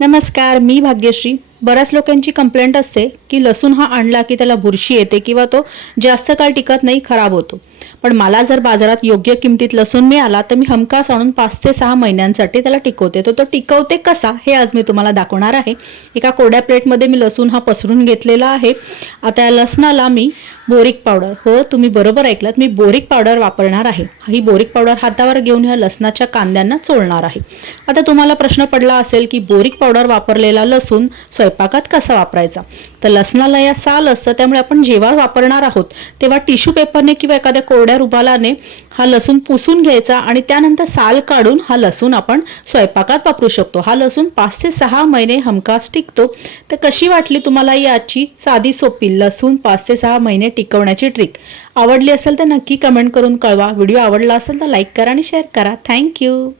नमस्कार, मी भाग्यश्री। बऱ्याच लोकांची कंप्लेंट असते की लसूण हा आणला की त्याला बुरशी येते किंवा तो जास्त काळ टिकत नाही, खराब होतो। पण मला जर बाजारात योग्य किमतीत लसूण मिळाला तर मी हमखास आणून 5 ते 6 महिन्यांसाठी त्याला टिकवते। तो टिकवते कसा हे आज मी तुम्हाला दाखवणार आहे। एका कोरड्या प्लेटमध्ये मी लसूण हा पसरून घेतलेला आहे। आता या लसणाला मी बोरिक पावडर, हो तुम्ही बरोबर ऐकलात, मी बोरिक पावडर वापरणार आहे। ही बोरिक पावडर हातावर घेऊन या लसणाच्या कांद्यांना चोळणार आहे। आता तुम्हाला प्रश्न पडला असेल की बोरिक पावडर वापरलेला लसूण स्वयंपाकात कसा वापरायचा। तर लसणाला या साल असतं, त्यामुळे आपण जेव्हा वापरणार आहोत तेव्हा टिश्यू पेपरने किंवा एखाद्या कोरड्या रुमालाने हा लसूण पुसून घ्यायचा आणि त्यानंतर साल काढून हा लसूण आपण स्वयंपाकात वापरू शकतो। हा लसूण 5 ते 6 महिने हमखास टिकतो। तर कशी वाटली तुम्हाला ही आजची साधी सोपी लसूण 5 ते 6 महिने टिकवण्याची ट्रिक? आवडली असेल तर नक्की कमेंट करून कळवा। व्हिडिओ आवडला असेल तर लाईक करा आणि शेअर करा। थँक्यू।